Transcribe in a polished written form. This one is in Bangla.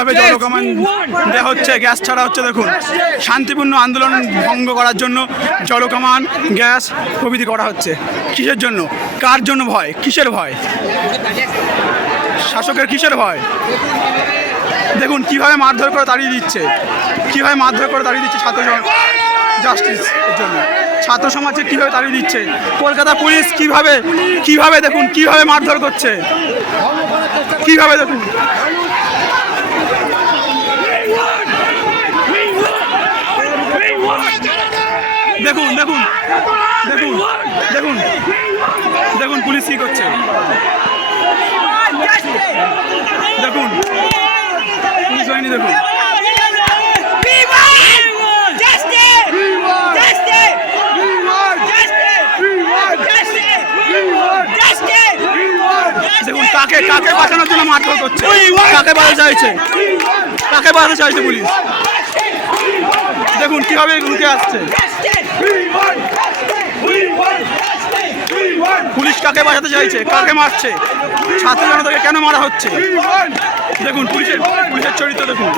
কিভাবে জলকামান দেওয়া হচ্ছে, গ্যাস ছাড়া হচ্ছে। দেখুন, শান্তিপূর্ণ আন্দোলন ভঙ্গ করার জন্য জলকামান, গ্যাস প্রভৃতি করা হচ্ছে। কিসের জন্য? কার জন্য ভয়? কিসের ভয়? শাসকের কিসের ভয়? দেখুন কিভাবে মারধর করে তাড়িয়ে দিচ্ছে, কিভাবে মারধর করে তাড়িয়ে দিচ্ছে ছাত্র জাস্টিস এর জন্য। ছাত্র সমাজকে কিভাবে তাড়িয়ে দিচ্ছে কলকাতা পুলিশ, কিভাবে দেখুন কিভাবে মারধর করছে, কিভাবে দেখুন। দেখুন দেখুন দেখুন দেখুন দেখুন পুলিশ কি করছে, দেখুন পুলিশ বাহিনী দেখুন। দেখুন কাকে কাকে বাঁচানোর জন্য মারধর করছে, কাকে বাঁচাতে চাইছে, কাকে বাঁচাতে চাইছে পুলিশ। দেখুন কিভাবে রুখে আসছে পুলিশ, কাকে বাঁচাতে চাইছে, কাকে মারছে, ছাত্র জনতাকে কেন মারা হচ্ছে। দেখুন পুলিশের চরিত্র দেখুন।